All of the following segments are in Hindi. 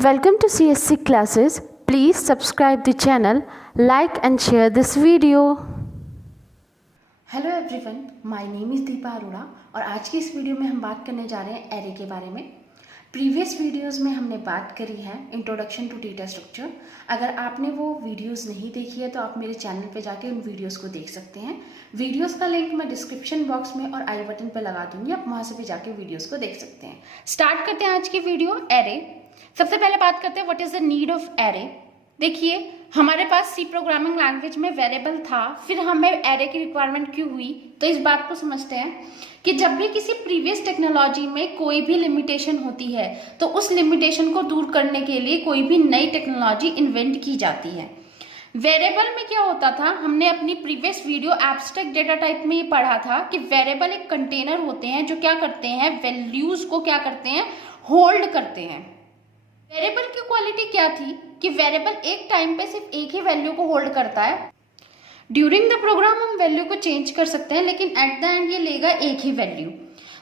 Welcome to CSC classes. Please subscribe the channel, like and share this video. Hello everyone, my name is Deepa Arora और आज की इस वीडियो में हम बात करने जा रहे हैं एरे के बारे में। प्रीवियस वीडियोस में हमने बात करी है इंट्रोडक्शन टू डेटा स्ट्रक्चर। अगर आपने वो वीडियोस नहीं देखी है तो आप मेरे चैनल पे जाके उन वीडियोस को देख सकते हैं। वीडियोस का लिंक मैं डिस्क्रिप्शन बॉक्स में और आई बटन पे लगा दूंगी, आप वहाँ से भी जाके वीडियोस को देख सकते हैं। स्टार्ट करते हैं आज की वीडियो। एरे, सबसे पहले बात करते हैं what is the need of array. देखिए, हमारे पास सी प्रोग्रामिंग लैंग्वेज में वेरिएबल था, फिर हमें एरे की रिक्वायरमेंट क्यों हुई, तो इस बात को समझते हैं कि जब भी किसी प्रीवियस टेक्नोलॉजी में कोई भी लिमिटेशन होती है तो उस लिमिटेशन को दूर करने के लिए कोई भी नई टेक्नोलॉजी इन्वेंट की जाती है। वेरिएबल में क्या होता था, हमने अपनी previous video abstract data type में ही पढ़ा था कि वेरिएबल एक कंटेनर होते हैं जो क्या करते हैं, वैल्यूज को क्या करते हैं, होल्ड करते हैं। वेरिएबल की क्वालिटी क्या थी कि वेरिएबल एक टाइम पे सिर्फ एक ही वैल्यू को होल्ड करता है। ड्यूरिंग द प्रोग्राम हम वैल्यू को चेंज कर सकते हैं, लेकिन एट द एंड ये लेगा एक ही वैल्यू।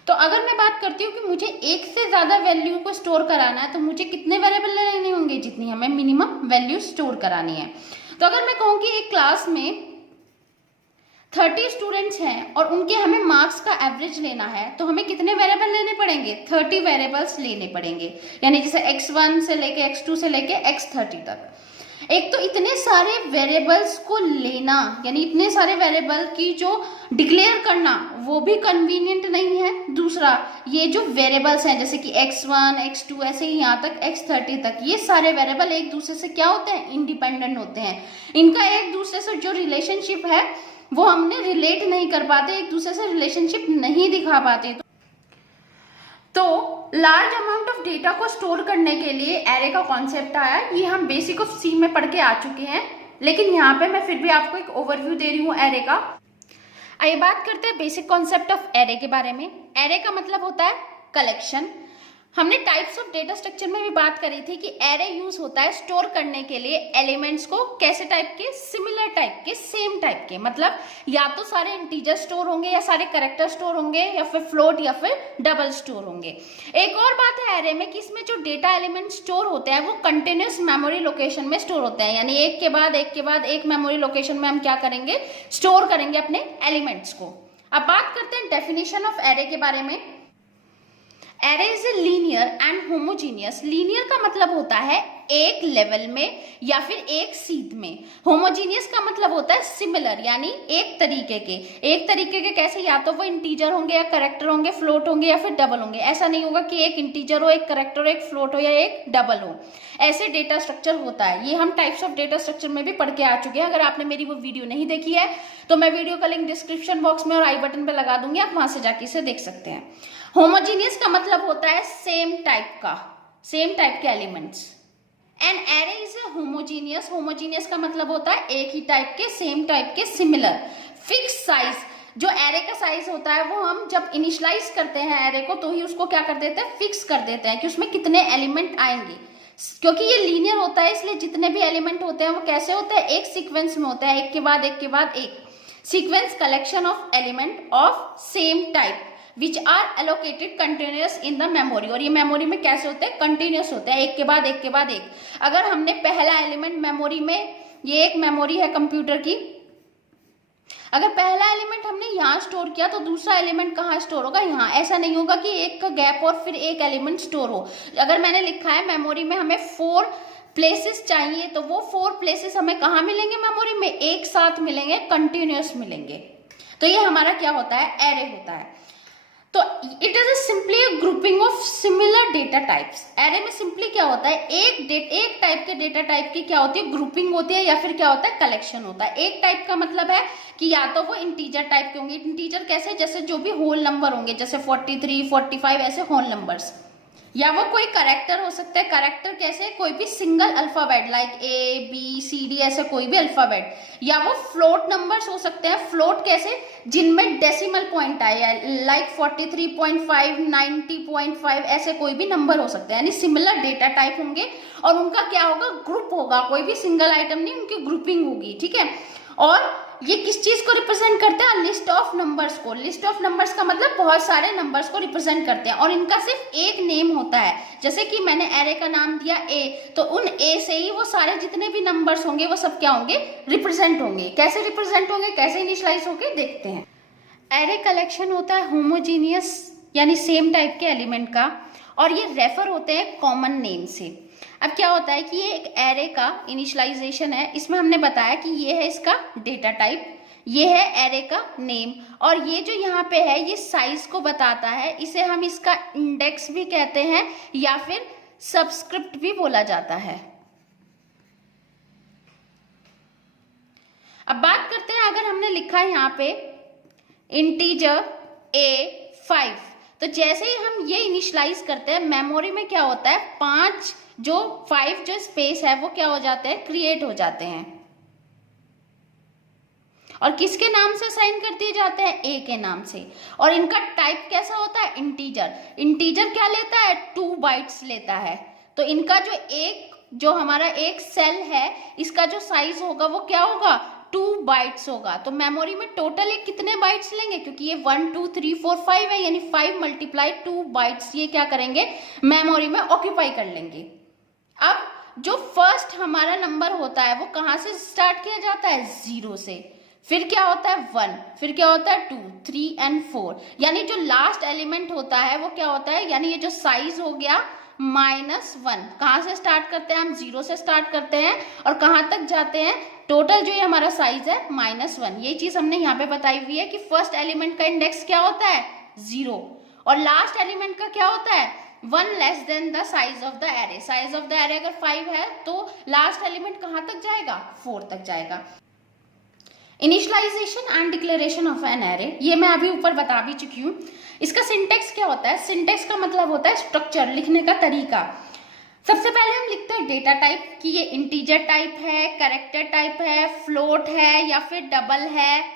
तो अगर मैं बात करती हूँ कि मुझे एक से ज्यादा वैल्यू को स्टोर कराना है तो मुझे कितने वेरिएबल लेने होंगे, जितनी हमें मिनिमम वैल्यू स्टोर करानी है। तो अगर मैं कहूँ कि एक क्लास में 30 स्टूडेंट्स हैं और उनके हमें मार्क्स का एवरेज लेना है तो हमें कितने वेरिएबल लेने पड़ेंगे, 30 वेरिएबल्स लेने पड़ेंगे। यानी जैसे x1 से लेके x2 से लेके x30 तक। एक तो इतने सारे वेरिएबल्स को लेना, यानी इतने सारे वेरिएबल की जो डिक्लेयर करना वो भी कन्वीनियंट नहीं है। दूसरा, ये जो वेरिएबल्स हैं जैसे कि x1 x2 ऐसे ही यहाँ तक x30 तक, ये सारे वेरिएबल एक दूसरे से क्या होते हैं, इंडिपेंडेंट होते हैं। इनका एक दूसरे से जो रिलेशनशिप है वो हमने रिलेट नहीं कर पाते, एक दूसरे से रिलेशनशिप नहीं दिखा पाते। तो लार्ज अमाउंट ऑफ डेटा को स्टोर करने के लिए एरे का कॉन्सेप्ट आया। ये हम बेसिक ऑफ सी में पढ़ के आ चुके हैं, लेकिन यहाँ पे मैं फिर भी आपको एक ओवरव्यू दे रही हूँ एरे का। आइए बात करते हैं बेसिक कॉन्सेप्ट ऑफ एरे के बारे में। एरे का मतलब होता है कलेक्शन। हमने टाइप्स ऑफ डेटा स्ट्रक्चर में भी बात करी थी कि एरे यूज होता है स्टोर करने के लिए एलिमेंट्स को, कैसे टाइप के, सिमिलर टाइप के, सेम टाइप के। मतलब या तो सारे इंटीजर स्टोर होंगे या सारे कैरेक्टर स्टोर होंगे या फिर फ्लोट या फिर डबल स्टोर होंगे। एक और बात है एरे में कि इसमें जो डेटा एलिमेंट स्टोर होते हैं वो कंटिन्यूस मेमोरी लोकेशन में स्टोर होते हैं, यानी एक के बाद एक के बाद एक मेमोरी लोकेशन में हम क्या करेंगे, स्टोर करेंगे अपने एलिमेंट्स को। अब बात करते हैं डेफिनेशन ऑफ एरे के बारे में। Array is a linear and homogeneous. Linear का मतलब होता है एक लेवल में या फिर एक सीध में। होमोजीनियस का मतलब होता है सिमिलर, यानी एक तरीके के। एक तरीके के कैसे, या तो वो इंटीजर होंगे या करेक्टर होंगे, फ्लोट होंगे या फिर डबल होंगे। ऐसा नहीं होगा कि एक इंटीजर हो, एक करेक्टर हो, एक फ्लोट हो या एक डबल हो। ऐसे डेटा स्ट्रक्चर होता है। ये हम टाइप्स ऑफ डेटा स्ट्रक्चर में भी पढ़ के आ चुके हैं। अगर आपने मेरी वो वीडियो नहीं देखी है तो मैं वीडियो का लिंक डिस्क्रिप्शन बॉक्स में और आई बटन पे लगा दूंगी, आप वहां से जाके इसे देख सकते हैं। होमोजीनियस का मतलब होता है सेम टाइप का, सेम टाइप के elements. An array is a homogeneous. Homogeneous का मतलब होता है एक ही टाइप के, सेम टाइप के, सिमिलर। फिक्स साइज, जो एरे का साइज होता है वो हम जब इनिशियलाइज करते हैं एरे को तो ही उसको क्या कर देते हैं, फिक्स कर देते हैं कि उसमें कितने एलिमेंट आएंगे। क्योंकि ये लीनियर होता है इसलिए जितने भी एलिमेंट होते हैं वो कैसे होते हैं, एक सीक्वेंस में होता है, एक के बाद एक के बाद एक। Sequence collection of element of same type which are allocated continuous in the memory. और ये मेमोरी में कैसे होते हैं, कंटिन्यूस होते हैं, एक के बाद एक के बाद एक। अगर हमने पहला एलिमेंट मेमोरी में, ये एक मेमोरी है कंप्यूटर की, अगर पहला एलिमेंट हमने यहाँ स्टोर किया तो दूसरा एलिमेंट कहाँ स्टोर होगा, यहाँ। ऐसा नहीं होगा कि एक का गैप और फिर एक एलिमेंट स्टोर हो। अगर मैंने लिखा है मेमोरी में हमें 4 प्लेसेस चाहिए तो वो 4 प्लेसेस हमें कहाँ मिलेंगे, मेमोरी में एक साथ मिलेंगे, कंटिन्यूस मिलेंगे। तो ये हमारा क्या होता है, एरे होता है। तो it is simply a grouping of similar data types. Array में सिंपली क्या होता है, एक टाइप के डेटा टाइप की क्या होती है, ग्रुपिंग होती है, या फिर क्या होता है, कलेक्शन होता है। एक टाइप का मतलब है कि या तो वो इंटीजर टाइप के होंगे। इंटीजर कैसे, जैसे जो भी होल नंबर होंगे, जैसे 43 45 ऐसे होल नंबर्स। या वो कोई करेक्टर हो सकता है। करेक्टर कैसे, कोई भी सिंगल अल्फाबेट लाइक ABCD ऐसे कोई भी अल्फाबेट। या वो फ्लोट नंबर्स हो सकते हैं। फ्लोट कैसे, जिनमें डेसिमल पॉइंट आए, लाइक 43.5 90.5 ऐसे कोई भी नंबर हो सकते हैं। यानी सिमिलर डेटा टाइप होंगे और उनका क्या होगा, ग्रुप होगा। कोई भी सिंगल आइटम नहीं, उनकी ग्रुपिंग होगी, ठीक है। और ये किस चीज को रिप्रेजेंट करते हैं? लिस्ट ऑफ नंबर्स को। लिस्ट ऑफ नंबर्स का मतलब बहुत सारे नंबर्स को रिप्रेजेंट करते हैं और इनका सिर्फ एक नेम होता है। जैसे कि मैंने एरे का नाम दिया ए, तो उन ए से ही वो सारे जितने भी नंबर्स होंगे वो सब क्या होंगे? रिप्रेजेंट होंगे। कैसे रिप्रेजेंट होंगे, कैसे इनिशियलाइज होंगे, देखते हैं। एरे कलेक्शन होता है होमोजीनियस यानी सेम टाइप के एलिमेंट का, और ये रेफर होते हैं कॉमन नेम से। अब क्या होता है कि ये एक एरे का इनिशियलाइजेशन है। इसमें हमने बताया कि ये है इसका डेटा टाइप, ये है एरे का नेम, और ये जो यहाँ पे है ये साइज को बताता है। इसे हम इसका इंडेक्स भी कहते हैं या फिर सबस्क्रिप्ट भी बोला जाता है। अब बात करते हैं, अगर हमने लिखा है यहाँ पे इंटीजर A5, तो जैसे ही हम ये इनिशियलाइज करते हैं मेमोरी में क्या होता है, 5 जो स्पेस है वो क्या हो जाते हैं? क्रिएट हो जाते हैं। और किसके नाम से साइन कर दिए जाते हैं? ए के नाम से। और इनका टाइप कैसा होता है? इंटीजर। इंटीजर क्या लेता है? 2 बाइट्स लेता है। तो इनका जो हमारा एक सेल है, इसका जो साइज होगा वो क्या होगा? 2 बाइट्स होगा। तो मेमोरी में टोटल ये कितने बाइट्स लेंगे? क्योंकि ये 1 2 3 4 5 है, यानी 5 × 2 बाइट्स ये क्या करेंगे? मेमोरी में ऑक्यूपाई कर लेंगे। अब जो फर्स्ट हमारा नंबर होता है वो कहां से स्टार्ट किया जाता है? 0 से। फिर क्या होता है? 1, फिर क्या होता है? 2, 3 और 4, यानी जो लास्ट एलिमेंट होता है वो क्या होता है? यानी ये जो साइज हो गया -1। कहां से स्टार्ट करते हैं? हम 0 से स्टार्ट करते हैं और कहां तक जाते हैं? टोटल जो ये हमारा साइज है -1। ये चीज हमने यहाँ पे बताई हुई है कि फर्स्ट एलिमेंट का इंडेक्स क्या होता है? 0, और लास्ट एलिमेंट का क्या होता है? 1 less than the size of the array. Size of the array अगर 5 है तो लास्ट एलिमेंट कहां तक जाएगा? 4 तक जाएगा। Initialization and declaration of an array, ये मैं अभी ऊपर बता भी चुकी हूँ। इसका सिंटेक्स क्या होता है? सिंटेक्स का मतलब होता है स्ट्रक्चर, लिखने का तरीका। सबसे पहले हम लिखते हैं डेटा टाइप कि ये इंटीजर टाइप है, कैरेक्टर टाइप है, फ्लोट है या फिर डबल है,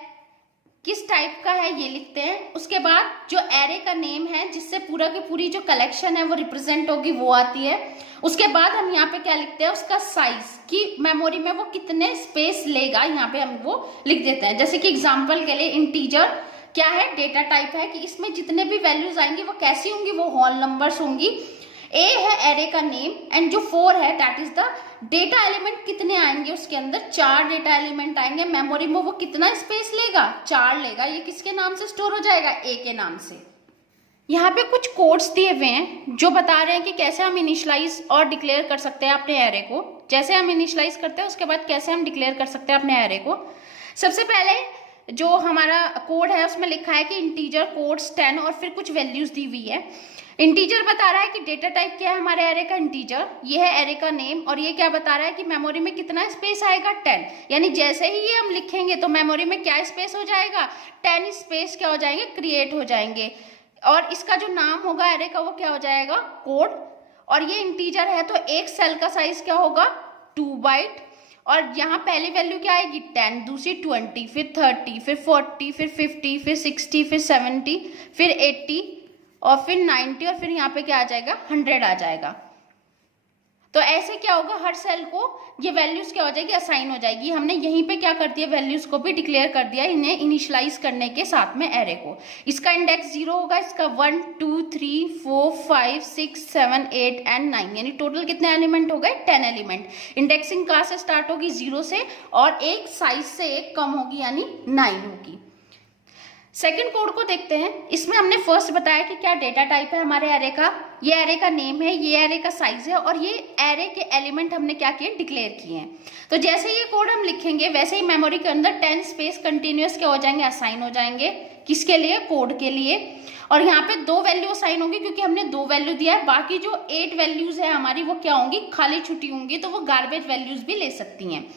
किस टाइप का है ये लिखते हैं। उसके बाद जो एरे का नेम है जिससे पूरा की पूरी जो कलेक्शन है वो रिप्रेजेंट होगी वो आती है। उसके बाद हम यहाँ पे क्या लिखते हैं? उसका साइज, कि मेमोरी में वो कितने स्पेस लेगा, यहाँ पे हम वो लिख देते हैं। जैसे कि एग्जांपल के लिए इंटीजर क्या है? डेटा टाइप है कि इसमें जितने भी वैल्यूज आएंगी वो कैसी होंगी? वो होल नंबर्स होंगी। ए है एरे का नेम, एंड जो 4 है that is the data element. कितने आएंगे उसके अंदर? 4 डेटा एलिमेंट आएंगे। मेमोरी में वो कितना स्पेस लेगा? 4 लेगा। ये किसके नाम से स्टोर हो जाएगा? ए के नाम से। यहाँ पे कुछ कोड्स दिए हुए हैं जो बता रहे हैं कि कैसे हम इनिशियलाइज और डिक्लेयर कर सकते हैं अपने एरे को। जैसे हम इनिशियलाइज करते हैं उसके बाद कैसे हम डिक्लेयर कर सकते हैं अपने एरे को। सबसे पहले जो हमारा कोड है उसमें लिखा है कि इंटीजर कोड्स 10 और फिर कुछ वैल्यूज दी हुई है। इंटीजर बता रहा है कि डेटा टाइप क्या है हमारे एरे का? इंटीजर। ये है एरे का नेम, और ये क्या बता रहा है कि मेमोरी में कितना स्पेस आएगा? 10। यानी जैसे ही ये हम लिखेंगे तो मेमोरी में क्या स्पेस हो जाएगा? 10 स्पेस क्या हो जाएंगे? क्रिएट हो जाएंगे। और इसका जो नाम होगा एरे का वो क्या हो जाएगा? कोड। और ये इंटीजर है तो एक सेल का साइज क्या होगा? 2 बाइट। और यहाँ पहली वैल्यू क्या आएगी? 10, दूसरी 20, फिर 30, फिर 40, फिर 50, फिर 60, फिर 70, फिर 80 और फिर 90, और फिर यहाँ पे क्या आ जाएगा? 100 आ जाएगा। तो ऐसे क्या होगा? हर सेल को ये वैल्यूज क्या हो जाएगी? असाइन हो जाएगी। हमने यहीं पे क्या कर दिया? वैल्यूज को भी डिक्लेयर कर दिया इन्हें इनिशियलाइज करने के साथ में एरे को। इसका इंडेक्स 0 होगा, इसका 1 2 3 4 5 6 7 8 एंड 9, यानी टोटल कितने एलिमेंट हो गए? 10 एलिमेंट। इंडेक्सिंग कहाँ से स्टार्ट होगी? 0 से, और एक साइज से एक कम होगी यानी 9 होगी। सेकंड कोड को देखते हैं। इसमें हमने फर्स्ट बताया कि क्या डेटा टाइप है हमारे एरे का, ये एरे का नेम है, ये एरे का साइज है, और ये एरे के एलिमेंट हमने क्या किए? डिक्लेयर किए हैं। तो जैसे ये कोड हम लिखेंगे वैसे ही मेमोरी के अंदर 10 स्पेस कंटिन्यूअस क्या हो जाएंगे? असाइन हो जाएंगे। किसके लिए? कोड के लिए। और यहाँ पे 2 वैल्यू असाइन होंगी क्योंकि हमने 2 वैल्यू दिया है। बाकी जो 8 वैल्यूज है हमारी वो क्या होंगी? खाली छुट्टी होंगी, तो वो गार्बेज वैल्यूज भी ले सकती हैं।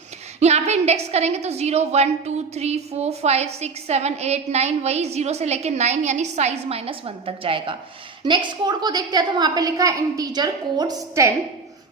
यहाँ पे इंडेक्स करेंगे तो 0 1 2 3 4 5 6 7 8 9, वही 0 से लेके 9 यानी साइज -1 तक जाएगा। नेक्स्ट कोड को देखते हैं तो वहां पे लिखा है इंटीजर कोड्स 10,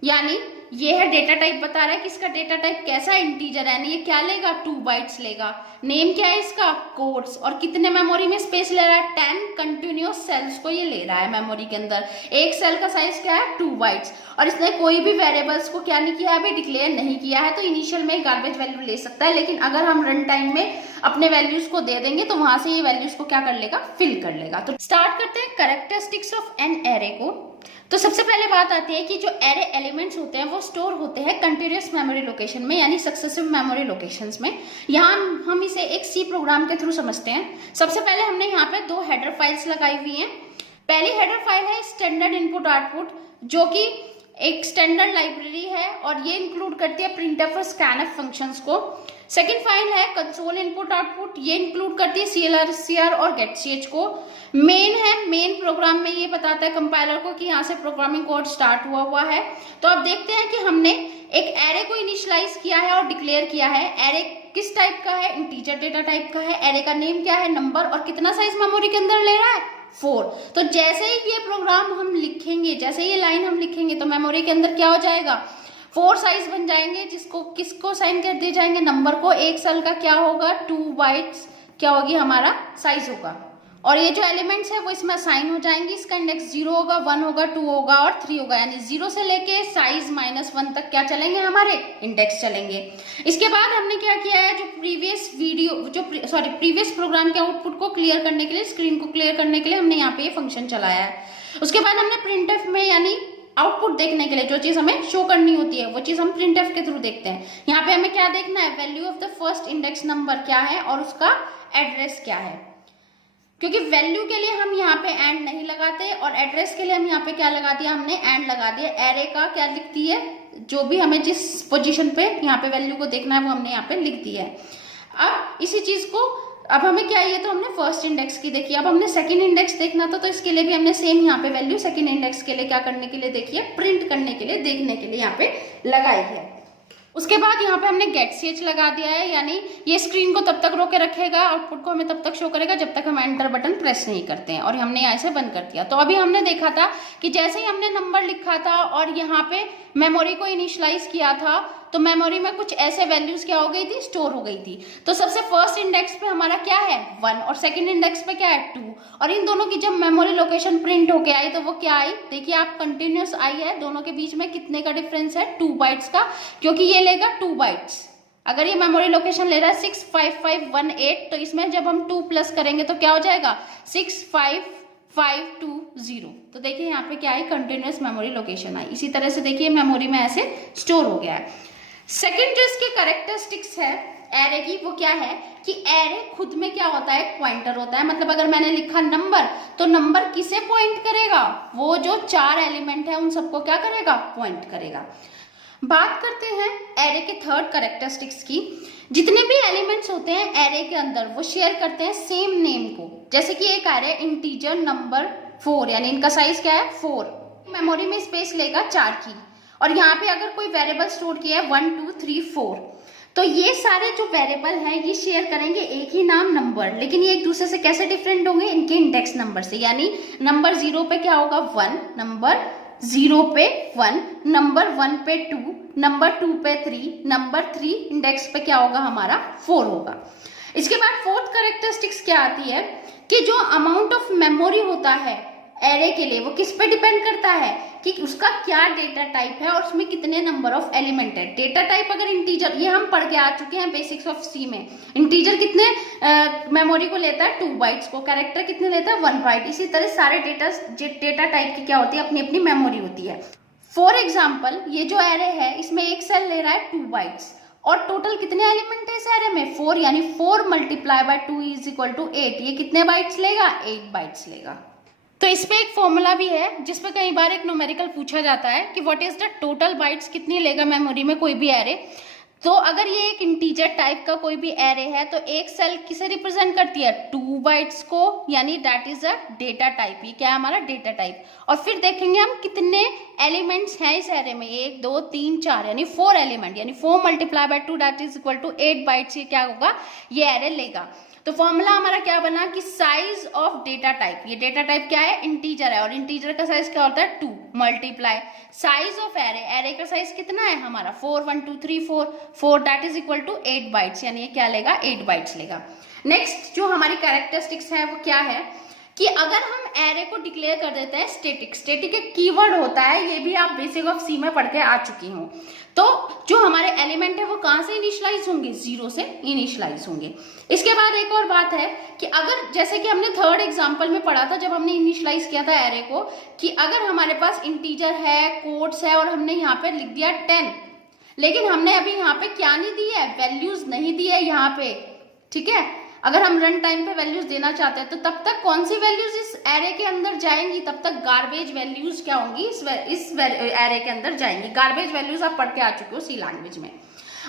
यानी ये है डेटा टाइप, बता रहा है कि इसका डेटा टाइप कैसा है, इंटीजर है, यानी ये क्या लेगा, 2 बाइट्स लेगा। नेम क्या है इसका, कोड्स, और कितने मेमोरी में स्पेस ले रहा है, 10 कंटिन्यूअस सेल्स को ये ले रहा है मेमोरी के अंदर। एक सेल का साइज क्या है, 2 बाइट्स, और इसने कोई भी वेरिएबल्स को क्या नहीं किया है, अभी डिक्लेयर नहीं किया है, तो इनिशियल में गार्बेज वैल्यू ले सकता है, लेकिन अगर हम रन टाइम में अपने वैल्यूज को दे देंगे तो वहां से ये वैल्यूज को क्या कर लेगा, फिल कर लेगा। तो स्टार्ट करते हैं कैरेक्टरिस्टिक्स ऑफ एन एरे को। तो सबसे पहले बात आती है कि जो एरे एलिमेंट्स होते हैं वो स्टोर होते हैं कंटिन्यूअस मेमोरी लोकेशन में, यानी सक्सेसिव मेमोरी लोकेशंस में। यहाँ हम इसे एक सी प्रोग्राम के थ्रू समझते हैं। सबसे पहले हमने यहाँ पे 2 हेडर फाइल्स लगाई हुई हैं। पहली हेडर फाइल है स्टैंडर्ड इनपुट आउटपुट, जो कि एक स्टैंडर्ड लाइब्रेरी है और ये इंक्लूड करती है प्रिंटफ और स्कैनफ फंक्शंस को। सेकेंड फाइल है कंसोल इनपुट आउटपुट, ये इंक्लूड करती है CLR, CR और getch को। मेन है, मेन प्रोग्राम में ये बताता है कंपाइलर को कि यहाँ से प्रोग्रामिंग कोड स्टार्ट हुआ है। तो अब देखते हैं कि हमने एक एरे को इनिशियलाइज किया है और डिक्लेयर किया है। एरे किस टाइप का है, इंटीजर डेटा टाइप का है। एरे का नेम क्या है, नंबर, और कितना साइज मेमोरी के अंदर ले रहा है, 4। तो जैसे ही ये प्रोग्राम हम लिखेंगे, जैसे ये लाइन हम लिखेंगे, तो मेमोरी के अंदर क्या हो जाएगा, 4 साइज बन जाएंगे, जिसको किसको साइन कर दिए जाएंगे, नंबर को। एक सेल का क्या होगा, 2 बाइट्स क्या होगी हमारा साइज होगा, और ये जो एलिमेंट्स है वो इसमें असाइन हो जाएंगे। इसका इंडेक्स 0 होगा, 1 होगा, 2 होगा और 3 होगा, यानी 0 से लेके साइज -1 तक क्या चलेंगे, हमारे इंडेक्स चलेंगे। इसके बाद हमने क्या किया है, जो प्रीवियस प्रोग्राम के आउटपुट को क्लियर करने के लिए, स्क्रीन को क्लियर करने के लिए हमने यहाँ पे ये फंक्शन चलाया है। उसके बाद हमने प्रिंटफ में, यानी आउटपुट देखने के लिए जो चीज हमें शो करनी होती है वो चीज हम प्रिंटफ के थ्रू देखते हैं। यहाँ पे हमें क्या देखना है, value of the first index number क्या है और उसका एड्रेस क्या है। क्योंकि वैल्यू के लिए हम यहाँ पे एंड नहीं लगाते और एड्रेस के लिए हम यहाँ पे क्या लगा दिया, हमने एंड लगा दिया। एरे का क्या लिखती है, जो भी हमें जिस पोजीशन पे यहाँ पे वैल्यू को देखना है वो हमने यहाँ पे लिख दिया है। अब इसी चीज को, अब हमें क्या, ये तो हमने फर्स्ट इंडेक्स की देखी, अब हमने सेकंड इंडेक्स देखना था, तो इसके लिए भी हमने सेम यहाँ पे वैल्यू सेकंड इंडेक्स के लिए क्या करने के लिए देखी है, प्रिंट करने के लिए, देखने के लिए यहाँ पे लगाई है। उसके बाद यहाँ पे हमने getch लगा दिया है, यानी ये स्क्रीन को तब तक रोके रखेगा, आउटपुट को हमें तब तक शो करेगा जब तक हम एंटर बटन प्रेस नहीं करते हैं, और हमने ऐसे बंद कर दिया। तो अभी हमने देखा था कि जैसे ही हमने नंबर लिखा था और यहाँ पे मेमोरी को इनिशियलाइज किया था, तो मेमोरी में कुछ ऐसे वैल्यूज क्या हो गई थी, स्टोर हो गई थी। तो सबसे फर्स्ट इंडेक्स पे हमारा क्या है, 1, और सेकंड इंडेक्स पे क्या है, 2, और इन दोनों की जब मेमोरी लोकेशन प्रिंट होके आई तो वो क्या आई, देखिए आप, कंटिन्यूअस आई है। दोनों के बीच में कितने का डिफरेंस है, 2 बाइट्स का, क्योंकि ये लेगा 2 बाइट्स। अगर ये मेमोरी लोकेशन ले रहा है 65518, तो इसमें जब हम 2 प्लस करेंगे तो क्या हो जाएगा, 65520। तो देखिए यहाँ पे क्या है, कंटिन्यूअस मेमोरी लोकेशन आई। इसी तरह से देखिए मेमोरी में ऐसे स्टोर हो गया है। सेकेंड जो इसके कैरेक्टरिस्टिक्स है एरे की, वो क्या है कि एरे खुद में क्या होता है, पॉइंटर होता है। मतलब अगर मैंने लिखा नंबर, तो नंबर किसे पॉइंट करेगा, वो जो 4 एलिमेंट है उन सबको क्या करेगा, पॉइंट करेगा। बात करते हैं एरे के थर्ड कैरेक्टरिस्टिक्स की। जितने भी एलिमेंट्स होते हैं एरे के अंदर वो शेयर करते हैं सेम नेम को। जैसे कि एक एरे इंटीजर नंबर 4, यानी इनका साइज क्या है, 4, मेमोरी में स्पेस लेगा 4 की, और यहाँ पे अगर कोई वेरिएबल स्टोर किया है 1 2 3 4, तो ये सारे जो वेरिएबल हैं ये शेयर करेंगे एक ही नाम, नंबर, लेकिन ये एक दूसरे से कैसे डिफरेंट होंगे, इनके इंडेक्स नंबर से। यानी नंबर 0 पे क्या होगा, 1, नंबर 0 पे 1, नंबर 1 पे 2, नंबर 2 पे 3, नंबर 3 इंडेक्स पे क्या होगा हमारा, 4 होगा। इसके बाद फोर्थ कैरेक्टरिस्टिक्स क्या आती है कि जो अमाउंट ऑफ मेमोरी होता है एरे के लिए वो किस पे डिपेंड करता है कि उसका क्या डेटा टाइप है और उसमें कितने नंबर ऑफ एलिमेंट है। डेटा टाइप अगर इंटीजर, ये हम पढ़ के आ चुके हैं बेसिक्स ऑफ सी में, इंटीजर कितने मेमोरी को लेता है, 2 बाइट्स को, कैरेक्टर कितने लेता है, 1 बाइट। इसी तरह सारे डेटा टाइप की क्या होती है, अपनी अपनी मेमोरी होती है। फॉर एग्जाम्पल ये जो एरे है इसमें एक सेल ले रहा है 2 बाइट्स, और टोटल कितने एलिमेंट है इस एरे में, 4, यानी 4 multiply by 2 is equal to 8। ये कितने बाइट्स लेगा, 8 बाइट्स लेगा। तो इस पे एक फॉर्मूला भी है जिसपे कई बार एक न्यूमेरिकल पूछा जाता है कि what is the total bytes, कितनी लेगा मेमोरी में कोई भी एरे। तो अगर ये एक इंटीजर टाइप का कोई भी एरे है तो एक सेल किसे रिप्रेजेंट करती है, 2 बाइट्स को, यानी that is a data type. ये क्या है हमारा डेटा टाइप। और फिर देखेंगे हम कितने एलिमेंट्स हैं इस एरे में, 1 2 3 4, यानी 4 एलिमेंट, यानी 4 multiply by 2 that is equal to 8 bytes. ये क्या होगा, ये एरे लेगा। तो फॉर्मूला हमारा क्या बना कि साइज ऑफ डेटा टाइप, ये डेटा टाइप क्या है, इंटीजर है, और इंटीजर का साइज क्या होता है 2 multiply size of array, array का साइज कितना है हमारा 4 1 2 3 4 that is equal to 8 bytes, यानी ये क्या लेगा 8 बाइट्स लेगा। नेक्स्ट जो हमारी कैरेक्टरिस्टिक्स है वो क्या है कि अगर हम एरे को डिक्लेयर कर देते हैं स्टैटिक, स्टैटिक एक कीवर्ड होता है, ये भी आप बेसिक ऑफ सी में पढ़ के आ चुकी हो। तो जो हमारे एलिमेंट है वो कहां से इनिशियलाइज होंगे, 0 से इनिशियलाइज होंगे। इसके बाद एक और बात है कि अगर जैसे कि हमने थर्ड एग्जांपल में पढ़ा था जब हमने इनिशियलाइज किया था एरे को, कि अगर हमारे पास इंटीजर है, कोट्स है, और हमने यहाँ पे लिख दिया 10, लेकिन हमने अभी यहाँ पे क्या नहीं दी है, वैल्यूज नहीं दी है यहाँ पे, ठीक है। अगर हम रन टाइम पे वैल्यूज देना चाहते हैं तो तब तक कौन सी वैल्यूज इस एरे के अंदर जाएंगी, तब तक गार्बेज वैल्यूज क्या होंगी इस एरे के अंदर जाएंगी। गार्बेज वैल्यूज आप पढ़ के आ चुके हो सी लैंग्वेज में।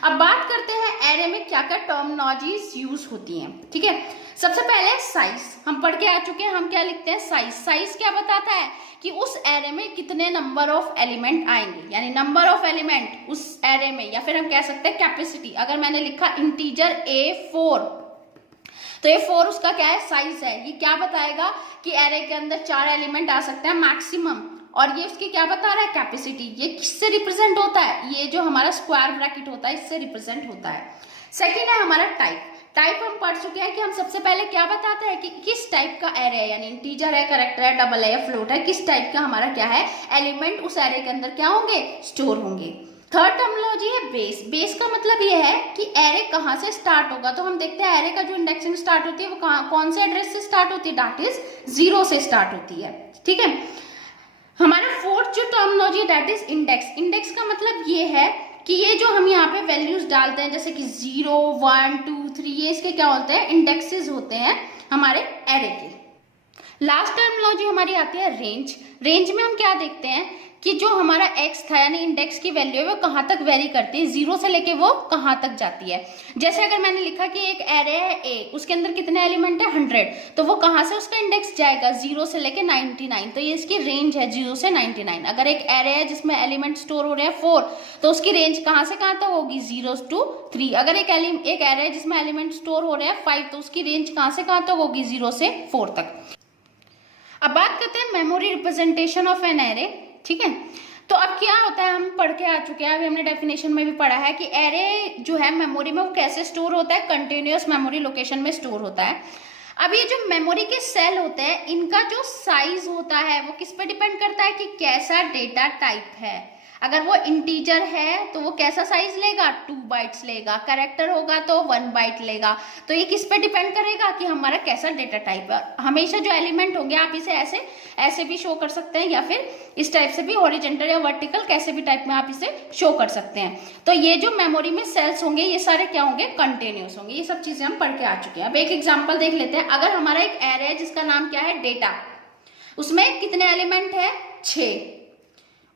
अब बात करते हैं एरे में क्या क्या टर्मिनोलॉजीज यूज होती हैं, ठीक है। सबसे पहले साइज हम पढ़ के आ चुके हैं, हम क्या लिखते हैं साइज। साइज क्या बताता है कि उस एरे में कितने नंबर ऑफ एलिमेंट आएंगे, यानी नंबर ऑफ एलिमेंट उस एरे में, या फिर हम कह सकते हैं कैपेसिटी। अगर मैंने लिखा इंटीजर A4 तो ये 4 उसका क्या है, साइज है। ये क्या बताएगा कि एरे के अंदर 4 एलिमेंट आ सकते हैं मैक्सिमम, और ये उसकी क्या बता रहा है, कैपेसिटी। ये किससे रिप्रेजेंट होता है, ये जो हमारा स्क्वायर ब्रैकेट होता है इससे रिप्रेजेंट होता है। सेकेंड है हमारा टाइप। टाइप हम पढ़ चुके हैं कि हम सबसे पहले क्या बताते हैं कि किस टाइप का एरे है, यानी इंटीजर है, कैरेक्टर है, डबल है या फ्लोट है, किस टाइप का हमारा क्या है एलिमेंट उस एरे के अंदर क्या होंगे, स्टोर होंगे। थर्ड टर्मिनोलॉजी है बेस। बेस का मतलब ये है कि एरे कहाँ से स्टार्ट होगा। तो हम देखते हैं एरे का जो इंडेक्सिंग स्टार्ट होती है वो कौन से एड्रेस से स्टार्ट होती है, दैट इज 0 से स्टार्ट होती है, ठीक है। हमारा फोर्थ जो terminology that is index. Index का मतलब ये है कि ये जो हम यहाँ पे वैल्यूज डालते हैं जैसे कि 0 1 2 3, ये इसके क्या होते हैं, इंडेक्सेस होते हैं हमारे एरे के। लास्ट टर्मिनोलॉजी हमारी आती है रेंज। रेंज में हम क्या देखते हैं कि जो हमारा x था यानी इंडेक्स की वैल्यू है वो कहाँ तक वेरी करती है, 0 से लेके वो कहाँ तक जाती है। जैसे अगर मैंने लिखा कि एक एरे है A, उसके अंदर कितने एलिमेंट है 100, तो वो कहाँ से उसका इंडेक्स जाएगा 0 से लेके 99, तो ये इसकी रेंज है 0 से 99। अगर एक एरे है जिसमें एलिमेंट स्टोर हो रहे हैं 4, तो उसकी रेंज कहाँ से कहाँ तक होगी 0 to 3। अगर एक एरे है जिसमें एलिमेंट स्टोर हो रहे हैं 5, तो उसकी रेंज कहाँ से कहाँ तक होगी 0 से 4 तक। अब बात करते हैं memory representation of an array, ठीक है। तो अब क्या होता है, हम पढ़ के आ चुके हैं, अभी हमने डेफिनेशन में भी पढ़ा है कि एरे जो है मेमोरी में वो कैसे स्टोर होता है, कंटिन्यूअस मेमोरी लोकेशन में स्टोर होता है। अब ये जो मेमोरी के सेल होते हैं इनका जो साइज होता है वो किस पे डिपेंड करता है कि कैसा डेटा टाइप है। अगर वो इंटीजर है तो वो कैसा साइज लेगा, 2 बाइट्स लेगा। कैरेक्टर होगा तो 1 बाइट लेगा। तो ये किस पे डिपेंड करेगा कि हमारा कैसा डेटा टाइप है। हमेशा जो एलिमेंट होंगे आप इसे ऐसे भी शो कर सकते हैं, या फिर इस टाइप से भी, हॉरिजॉन्टल या वर्टिकल, कैसे भी टाइप में आप इसे शो कर सकते हैं। तो ये जो मेमोरी में सेल्स होंगे ये सारे क्या होंगे, कंटिन्यूअस होंगे। ये सब चीजें हम पढ़ के आ चुके हैं। अब एक एग्जाम्पल देख लेते हैं। अगर हमारा एक एरे है जिसका नाम क्या है डेटा, उसमें कितने एलिमेंट है 6,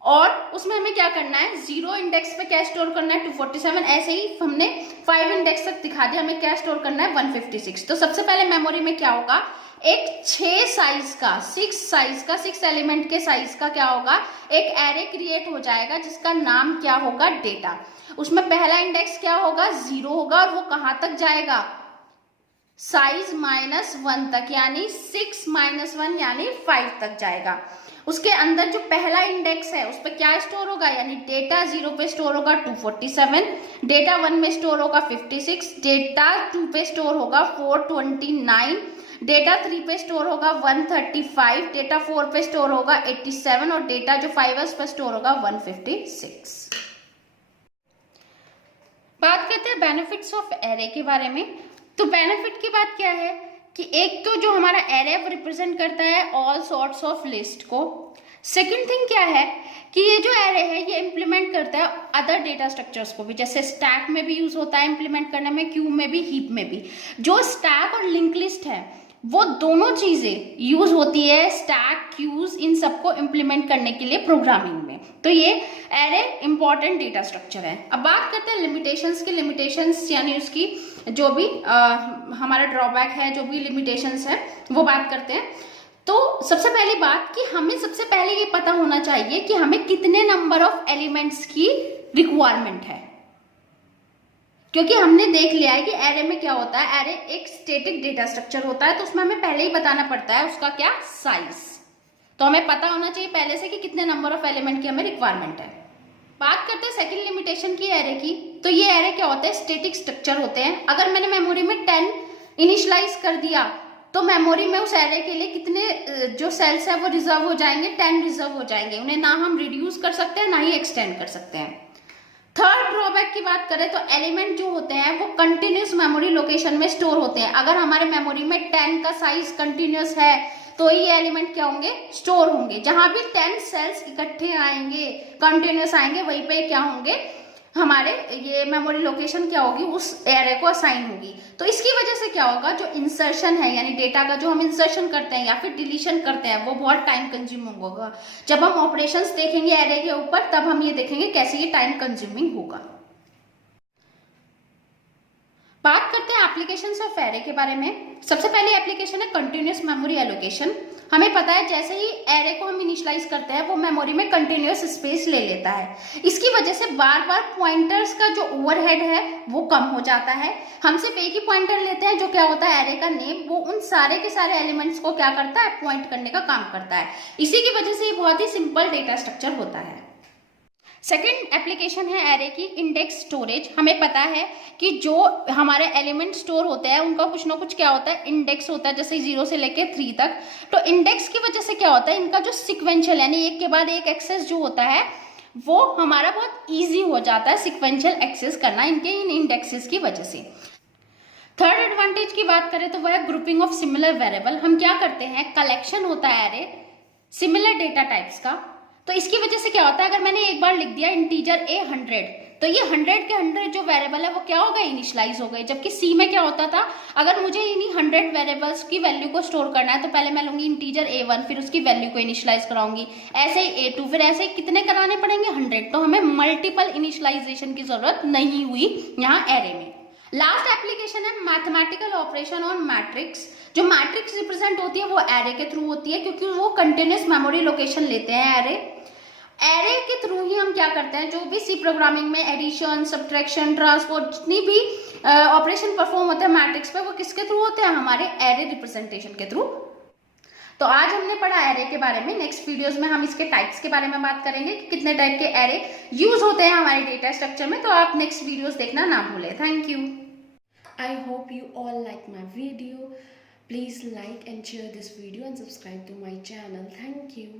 और उसमें हमें क्या करना है 0 इंडेक्स पे क्या स्टोर करना है 247, ऐसे ही हमने 5 इंडेक्स तक दिखा दिया, हमें क्या स्टोर करना है 156। तो सबसे पहले मेमोरी में क्या होगा, एक 6 साइज का 6 एलिमेंट के साइज का क्या होगा, एक एरे क्रिएट हो जाएगा जिसका नाम क्या होगा डेटा। उसमें पहला इंडेक्स क्या होगा 0 होगा, और वो कहां तक जाएगा साइज -1 तक, यानी 6 - 1 यानी 5 तक जाएगा। उसके अंदर जो पहला इंडेक्स है उस पर क्या स्टोर होगा, यानी डेटा 0 पे स्टोर होगा 247, डेटा 1 में स्टोर होगा 56, डेटा 2 पे स्टोर होगा 429, डेटा 3 पे स्टोर होगा 135, डेटा 4 पे स्टोर होगा 87, और डेटा जो 5 है उस पर स्टोर होगा 156। बात करते हैं बेनिफिट्स ऑफ एरे के बारे में। तो बेनिफिट की बात क्या है कि एक तो जो हमारा एरे वो रिप्रेजेंट करता है ऑल सॉर्ट्स ऑफ लिस्ट को। सेकंड थिंग क्या है कि ये जो एरे है ये इंप्लीमेंट करता है अदर डेटा स्ट्रक्चर्स को भी, जैसे स्टैक में भी यूज होता है इंप्लीमेंट करने में, क्यू में भी, हीप में भी। जो स्टैक और लिंक लिस्ट है वो दोनों चीजें यूज होती है स्टैक, क्यूज, इन सबको इंप्लीमेंट करने के लिए प्रोग्रामिंग में। तो ये एरे इंपॉर्टेंट डेटा स्ट्रक्चर है। अब बात करते हैं लिमिटेशंस की। लिमिटेशंस यानी उसकी जो भी हमारा ड्रॉबैक है, जो भी लिमिटेशंस है वो बात करते हैं। तो सबसे पहली बात कि हमें सबसे पहले ये पता होना चाहिए कि हमें कितने नंबर ऑफ एलिमेंट्स की रिक्वायरमेंट है, क्योंकि हमने देख लिया है कि एरे में क्या होता है, एरे एक स्टैटिक डेटा स्ट्रक्चर होता है, तो उसमें हमें पहले ही बताना पड़ता है उसका क्या साइज। तो हमें पता होना चाहिए पहले से कि कितने नंबर ऑफ एलिमेंट की हमें रिक्वायरमेंट है। बात करते हैं सेकंड लिमिटेशन की एरे की, तो ये एरे क्या होता है, स्टैटिक स्ट्रक्चर होते हैं। अगर मैंने मेमोरी में 10 इनिशियलाइज कर दिया तो मेमोरी में उस एरे के लिए कितने जो सेल्स है वो रिजर्व हो जाएंगे, 10 रिजर्व हो जाएंगे। उन्हें ना हम रिड्यूस कर सकते हैं ना ही एक्सटेंड कर सकते हैं। थर्ड ड्रॉबैक की बात करें तो एलिमेंट जो होते हैं वो कंटिन्यूस मेमोरी लोकेशन में स्टोर होते हैं। अगर हमारे मेमोरी में 10 का साइज कंटिन्यूस है तो ये एलिमेंट क्या होंगे, स्टोर होंगे। जहां भी 10 सेल्स इकट्ठे आएंगे, कंटिन्यूस आएंगे, वहीं पे क्या होंगे, हमारे ये मेमोरी लोकेशन क्या होगी, उस एरे को असाइन होगी। तो इसकी वजह से क्या होगा, जो इंसर्शन है यानी डेटा का जो हम इंसर्शन करते हैं या फिर डिलीशन करते हैं वो बहुत टाइम कंज्यूमिंग होगा। जब हम ऑपरेशंस देखेंगे एरे के ऊपर तब हम ये देखेंगे कैसे ये टाइम कंज्यूमिंग होगा। बात करते हैं एप्लीकेशंस ऑफ एरे के बारे में। सबसे पहले एप्लीकेशन है कंटिन्यूअस मेमोरी एलोकेशन। हमें पता है जैसे ही एरे को हम इनिशियलाइज करते हैं वो मेमोरी में कंटिन्यूअस स्पेस ले लेता है। इसकी वजह से बार बार पॉइंटर्स का जो ओवरहेड है वो कम हो जाता है। हम सिर्फ एक ही पॉइंटर लेते हैं जो क्या होता है एरे का नेम, वो उन सारे के सारे एलिमेंट्स को क्या करता है, पॉइंट करने का काम करता है। इसी की वजह से ये बहुत ही सिंपल डेटा स्ट्रक्चर होता है। सेकेंड एप्लीकेशन है एरे की इंडेक्स स्टोरेज। हमें पता है कि जो हमारे एलिमेंट स्टोर होते हैं उनका कुछ ना कुछ क्या होता है, इंडेक्स होता है, जैसे 0 से लेके 3 तक। तो इंडेक्स की वजह से क्या होता है, इनका जो सिक्वेंशियल यानी एक के बाद एक एक्सेस जो होता है वो हमारा बहुत ईजी हो जाता है सिक्वेंशियल एक्सेस करना इनके इन इंडेक्सेस की वजह से। थर्ड एडवांटेज की बात करें तो वह है ग्रुपिंग ऑफ सिमिलर वेरिएबल। हम क्या करते हैं, कलेक्शन होता है एरे सिमिलर डेटा टाइप्स का। तो इसकी वजह से क्या होता है, अगर मैंने एक बार लिख दिया इंटीजर a 100 तो ये 100 के 100 जो वेरिएबल है वो क्या हो गए, इनिशियलाइज हो गए। जबकि सी में क्या होता था, अगर मुझे इन्हीं 100 वेरिएबल्स की वैल्यू को स्टोर करना है तो पहले मैं लूंगी इंटीजर a1 फिर उसकी वैल्यू को इनिशियलाइज कराऊंगी, ऐसे ही a2 फिर ऐसे ही कितने कराने पड़ेंगे 100। तो हमें मल्टीपल इनिशियलाइजेशन की जरूरत नहीं हुई यहाँ एरे में। लास्ट एप्लीकेशन है मैथमेटिकल ऑपरेशन ऑन मैट्रिक्स। जो मैट्रिक्स रिप्रेजेंट होती है वो एरे के थ्रू होती है क्योंकि वो कंटिन्यूअस मेमोरी लोकेशन लेते हैं एरे के थ्रू ही हम क्या करते हैं, जो भी सी प्रोग्रामिंग में एडिशन, सब्ट्रैक्शन, ट्रांसपोज जितनी भी ऑपरेशन परफॉर्म होते हैं मैट्रिक्स पे वो किसके थ्रू होते हैं, हमारे एरे रिप्रेजेंटेशन के थ्रू। तो आज हमने पढ़ा एरे के बारे में। नेक्स्ट वीडियोस में हम इसके टाइप्स के बारे में बात करेंगे कि कितने टाइप के एरे यूज होते हैं हमारे डेटा स्ट्रक्चर में। तो आप नेक्स्ट वीडियोस देखना ना भूलें। Thank you. I hope you all like my video. Please like and share this video and subscribe to my channel. Thank you.